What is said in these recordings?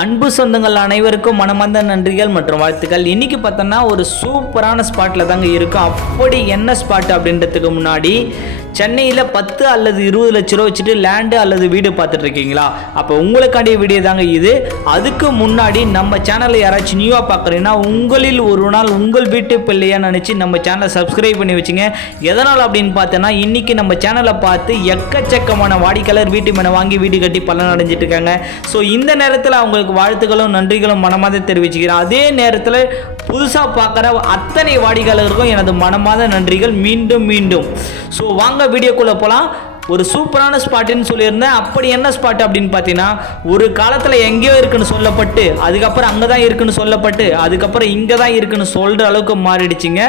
அன்பு சொந்தங்கள் அனைவருக்கும் மனமார்ந்த நன்றிகள் மற்றும் வாழ்த்துக்கள். இன்னைக்கு பார்த்தோன்னா ஒரு சூப்பரான ஸ்பாட்டில் தாங்க இருக்கும். அப்படி என்ன ஸ்பாட் அப்படின்றதுக்கு முன்னாடி சென்னையில் 10 அல்லது 20 லட்ச ரூபா வச்சுட்டு லேண்டு அல்லது வீடு பார்த்துட்டு இருக்கீங்களா? அப்போ உங்களுக்காண்டிய வீடியோ தாங்க இது. அதுக்கு முன்னாடி நம்ம சேனலில் யாராச்சும் நியூவாக பார்க்குறீங்கன்னா உங்களில் ஒரு நாள் உங்கள் வீட்டு பிள்ளையாக நினச்சி நம்ம சேனலை சப்ஸ்கிரைப் பண்ணி வச்சுங்க. எதனால் அப்படின்னு பார்த்தோன்னா இன்றைக்கி நம்ம சேனலை பார்த்து எக்கச்சக்கமான வாடிக்கையாளர் வீட்டு மேலே வாங்கி வீடு கட்டி பலன் அடைஞ்சிட்டு இருக்காங்க. ஸோ இந்த நேரத்தில் அவங்களுக்கு வாழ்த்துக்களும் நன்றிகளும் மனமாத தெரிவிச்சுக்கிறேன். அதே நேரத்தில் புதுசாக பார்க்குற அத்தனை வாடிக்கையாளருக்கும் எனது மனமாத நன்றிகள் மீண்டும் மீண்டும். ஸோ வாங்க வீடியோக்குள்ளே போகலாம். ஒரு சூப்பரான ஸ்பாட்டுன்னு சொல்லியிருந்தேன். அப்படி என்ன ஸ்பாட் அப்படின்னு பார்த்தீங்கன்னா, ஒரு காலத்தில் எங்கேயோ இருக்குன்னு சொல்லப்பட்டு அதுக்கப்புறம் அங்கே தான் இருக்குன்னு சொல்லப்பட்டு அதுக்கப்புறம் இங்கே தான் இருக்குன்னு சொல்கிற அளவுக்கு மாறிடுச்சுங்க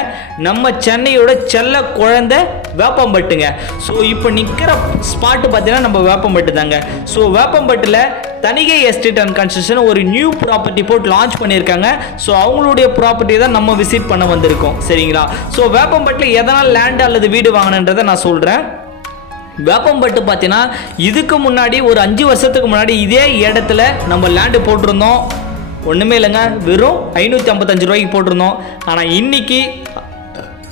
நம்ம சென்னையோட செல்ல குழந்தை வேப்பம்பட்டுங்க. ஸோ இப்போ நிற்கிற ஸ்பாட்டு பார்த்தீங்கன்னா நம்ம வேப்பம்பட்டு தாங்க. So வேப்பம்பட்டில் Thanigai estate and construction ஒரு நியூ ப்ராப்பர்ட்டி போட்டு லான்ச் பண்ணியிருக்காங்க. ஸோ அவங்களுடைய ப்ராப்பர்ட்டி தான் நம்ம விசிட் பண்ண வந்திருக்கோம். சரிங்களா? ஸோ வேப்பம்பட்டில் எதனால் லேண்ட் அல்லது வீடு வாங்கினன்றதை நான் சொல்கிறேன். வேப்பம்பட்டு பார்த்தீங்கன்னா இதுக்கு முன்னாடி ஒரு 5 வருஷத்துக்கு முன்னாடி இதே இடத்துல நம்ம லேண்டு போட்டிருந்தோம். ஒன்றுமே இல்லைங்க, வெறும் 555 ரூபாய்க்கு போட்டிருந்தோம். ஆனால் இன்னைக்கு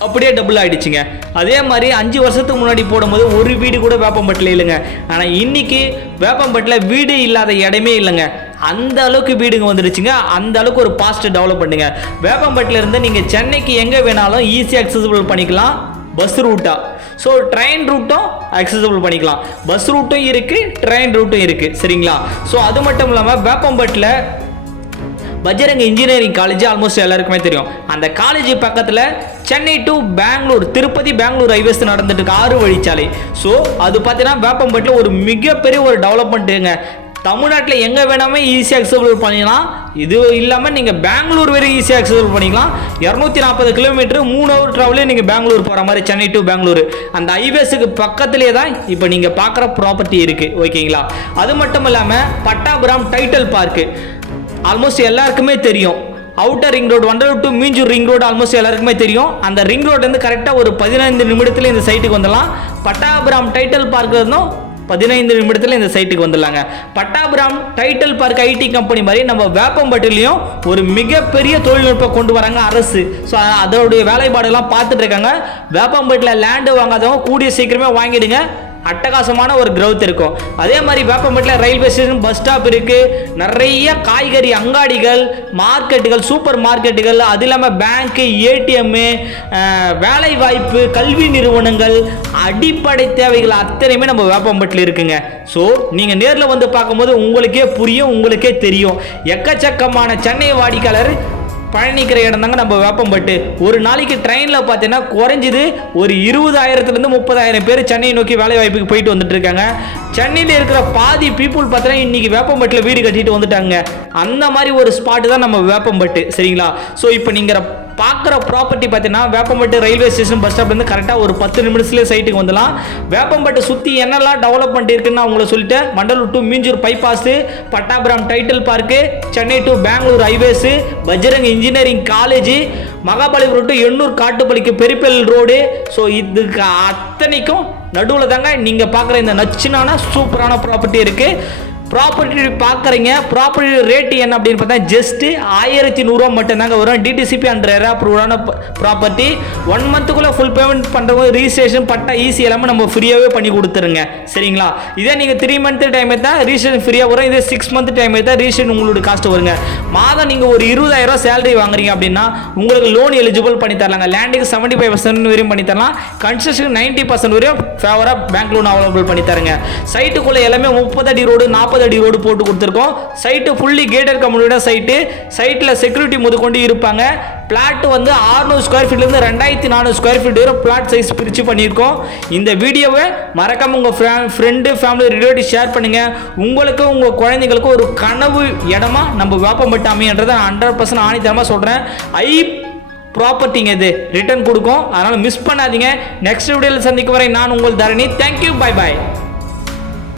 அப்படியே டபுள் ஆகிடுச்சுங்க. அதே மாதிரி 5 வருஷத்துக்கு முன்னாடி போடும்போது ஒரு வீடு கூட வேப்பம்பட்டில் இல்லைங்க. ஆனால் இன்னைக்கு வேப்பம்பட்டில் வீடு இல்லாத இடமே இல்லைங்க. அந்த அளவுக்கு வீடுங்க வந்துடுச்சுங்க. அந்த அளவுக்கு ஒரு பாஸ்ட் டெவலப் பண்ணுங்க. வேப்பம்பட்டில் இருந்து நீங்கள் சென்னைக்கு எங்கே வேணாலும் ஈஸியாக அக்சசபிள் பண்ணிக்கலாம் பஸ் ரூட்டா. ஸோ ட்ரெயின் ரூட்டும் அக்சசபிள் பண்ணிக்கலாம். பஸ் ரூட்டும் இருக்குது, ட்ரெயின் ரூட்டும் இருக்குது. சரிங்களா? ஸோ அது மட்டும் இல்லாமல் வேப்பம்பட்டில் பஜ்ரங் இன்ஜினியரிங் காலேஜ் ஆல்மோஸ்ட் எல்லாருக்குமே தெரியும். அந்த காலேஜ் பக்கத்தில் சென்னை டு பெங்களூர், திருப்பதி பெங்களூர் ஹைவேஸ் நடந்துட்டு இருக்கு 6 வழிச்சாலை. ஸோ அது பார்த்தீங்கன்னா வேப்பம்பட்டில் ஒரு மிகப்பெரிய ஒரு டெவலப்மெண்ட்டுங்க. தமிழ்நாட்டில் எங்கே வேணாமே ஈஸியாக அக்சசபிள் பண்ணிக்கலாம். இது இல்லாமல் நீங்கள் பெங்களூர் வரை ஈஸியாக அக்சசபிள் பண்ணிக்கலாம். 240 கிலோமீட்டர் 3 ஹவர் ட்ராவலே நீங்கள் பெங்களூர் போகிற மாதிரி சென்னை டு பெங்களூர் அந்த ஹைவேஸுக்கு பக்கத்துலேயே தான் இப்போ நீங்கள் பார்க்குற ப்ராப்பர்ட்டி இருக்குது. ஓகேங்களா? அது மட்டும் இல்லாமல் பட்டாபுரம் டைட்டில் பார்க்கு ஆல்மோஸ்ட் எல்லாருக்குமே தெரியும். Outer ring road Vandalur to Minjur ring road almost எல்லாருக்குமே தெரியும். அந்த ரிங் ரோடு வந்து கரெக்டாக ஒரு 15 நிமிடத்தில் இந்த சைட்டுக்கு வந்துடலாம். பட்டாபுரம் டைட்டில் பார்க்கு இருந்தும் 15 நிமிடத்தில் இந்த சைட்டுக்கு வந்துடலாங்க. Pattabiram Tidel park IT company மாதிரி நம்ம வேப்பம்பட்டிலையும் ஒரு மிகப்பெரிய தொழில்நுட்பம் கொண்டு வராங்க அரசு. ஸோ அதோடைய வேலைப்பாடுலாம் பார்த்துட்டு இருக்காங்க. வேப்பம்பட்டில் லேண்டு வாங்காதவங்க கூடிய சீக்கிரமே வாங்கிடுங்க. அட்டகாசமான ஒரு growth இருக்கும். அதே மாதிரி வேப்பம்பட்டில் ரயில்வே ஸ்டேஷன், பஸ் ஸ்டாப் இருக்குது. நிறைய காய்கறி அங்காடிகள், மார்க்கெட்டுகள், சூப்பர் மார்க்கெட்டுகள், அது இல்லாமல் பேங்க்கு, ஏடிஎம்மு, வேலை வாய்ப்பு, கல்வி நிறுவனங்கள், அடிப்படை தேவைகள் அத்தனையுமே நம்ம வேப்பம்பட்டில் இருக்குங்க. ஸோ நீங்கள் நேரில் வந்து பார்க்கும்போது உங்களுக்கே புரியும், உங்களுக்கே தெரியும். எக்கச்சக்கமான சென்னை வாடிக்கையாளர் பயணிக்கிற இடம் தாங்க நம்ம வேப்பம்பட்டு. ஒரு நாளைக்கு ட்ரெயினில் பார்த்தீங்கன்னா குறைஞ்சது ஒரு 20,000 30,000 பேர் சென்னையை நோக்கி வேலை வாய்ப்புக்கு போயிட்டு வந்துட்டு இருக்காங்க. சென்னையில் இருக்கிற பாதி பீப்புள் பார்த்தீங்கன்னா இன்றைக்கி வேப்பம்பட்டில் வீடு கட்டிட்டு வந்துட்டாங்க. அந்த மாதிரி ஒரு ஸ்பாட்டு தான் நம்ம வேப்பம்பட்டு. சரிங்களா? ஸோ இப்போ நீங்கள் பார்க்குற ப்ராப்பர்ட்டி பார்த்தீங்கன்னா வேப்பம்பட்டு ரயில்வே ஸ்டேஷன் பஸ் ஸ்டாப்லேருந்து கரெக்டாக ஒரு 10 நிமிடத்துலேயே சைட்டுக்கு வந்துடலாம். வேப்பம்பட்டு சுற்றி என்னெல்லாம் டெவலப்மெண்ட் இருக்குன்னு அவங்கள சொல்லிட்டு Mandalur to Minjur bypass, Pattabiram Tidel park, Chennai to Bangalore highways, Bajrang engineering college, Mahabalipuram to Ennore காட்டுப்பள்ளிக்கு பெரிப்பல் ரோடு. ஸோ இதுக்கு அத்தனைக்கும் நடுவில் தாங்க நீங்கள் பார்க்குற இந்த நச்சுனான சூப்பரான ப்ராப்பர்ட்டி இருக்குது. ப்ராப்பர்ட்டி பார்க்குறீங்க. ப்ராப்பர்ட்டி ரேட்டு என்ன அப்படின்னு பார்த்தா ஜஸ்ட்டு 1100 மட்டும்தாங்க வரும். டிடிசிபி அண்ட் ரேரா அப்ரூவ்டான ப்ராப்பர்ட்டி. 1 மந்த்துக்குள்ளே ஃபுல் பேமெண்ட் பண்ணுறவங்க ரிஜிஸ்ட்ரேஷன் பட்டா ஈஸி எல்லாமே நம்ம ஃப்ரீயாகவே பண்ணி கொடுத்துருங்க. சரிங்களா? இதே நீங்கள் 3 மந்த் டைம் தான் ரிஜிஸ்ட்ரேஷன் ஃப்ரீயாக வரும். இதே 6 மந்த் டைம் தான் ரிஜிஸ்ட்ரேஷன் உங்களோட காஸ்ட் வருங்க. மாதம் நீங்கள் ஒரு 20,000 சேலரி வாங்குறீங்க அப்படின்னா உங்களுக்கு லோன் எலிஜிபிள் பண்ணி தரலாங்க. லேண்டுக்கு 75% வரையும் பண்ணி தரலாம். கன்ஸ்ட்ரக்ஷன் 90% வரையும் ஃபேவராக பேங்க் லோன் அவைலபிள் பண்ணி தருங்க. சைட்டுக்குள்ளே எல்லாமே 30 அடி ரோடு 40 அடி ரோடு போட்டு கொடுத்துருக்கோம். சைட்டு ஃபுல்லி கேட்டட் கம்யூனிட்டியோட சைட்டு. சைட்டில் செக்யூரிட்டி முதற்கொண்டு இருப்பாங்க. பிளாட் வந்து 600 ஸ்கொயர் ஃபீட்லேருந்து 2400 ஸ்கொயர் ஃபீட் வரை பிளாட் சைஸ் பிரித்து பண்ணியிருக்கோம். இந்த வீடியோவை மறக்காமல் உங்கள் ஃப்ரெண்டு ஃபேமிலி ரிலேட்டிவ் ஷேர் பண்ணுங்கள். உங்களுக்கும் உங்கள் குழந்தைங்களுக்கும் ஒரு கனவு இடமா நம்ம வேப்பம்பட்டு அமையன்றதை 100% ஆணித்தரமாக சொல்கிறேன். ப்ராப்பர்ட்டிங்க இது ரிட்டர்ன் கொடுக்கும். அதனால் மிஸ் பண்ணாதீங்க. நெக்ஸ்ட் வீடியோவில் சந்திக்கும் வரை நான் உங்கள் தரணி. Thank you, bye bye.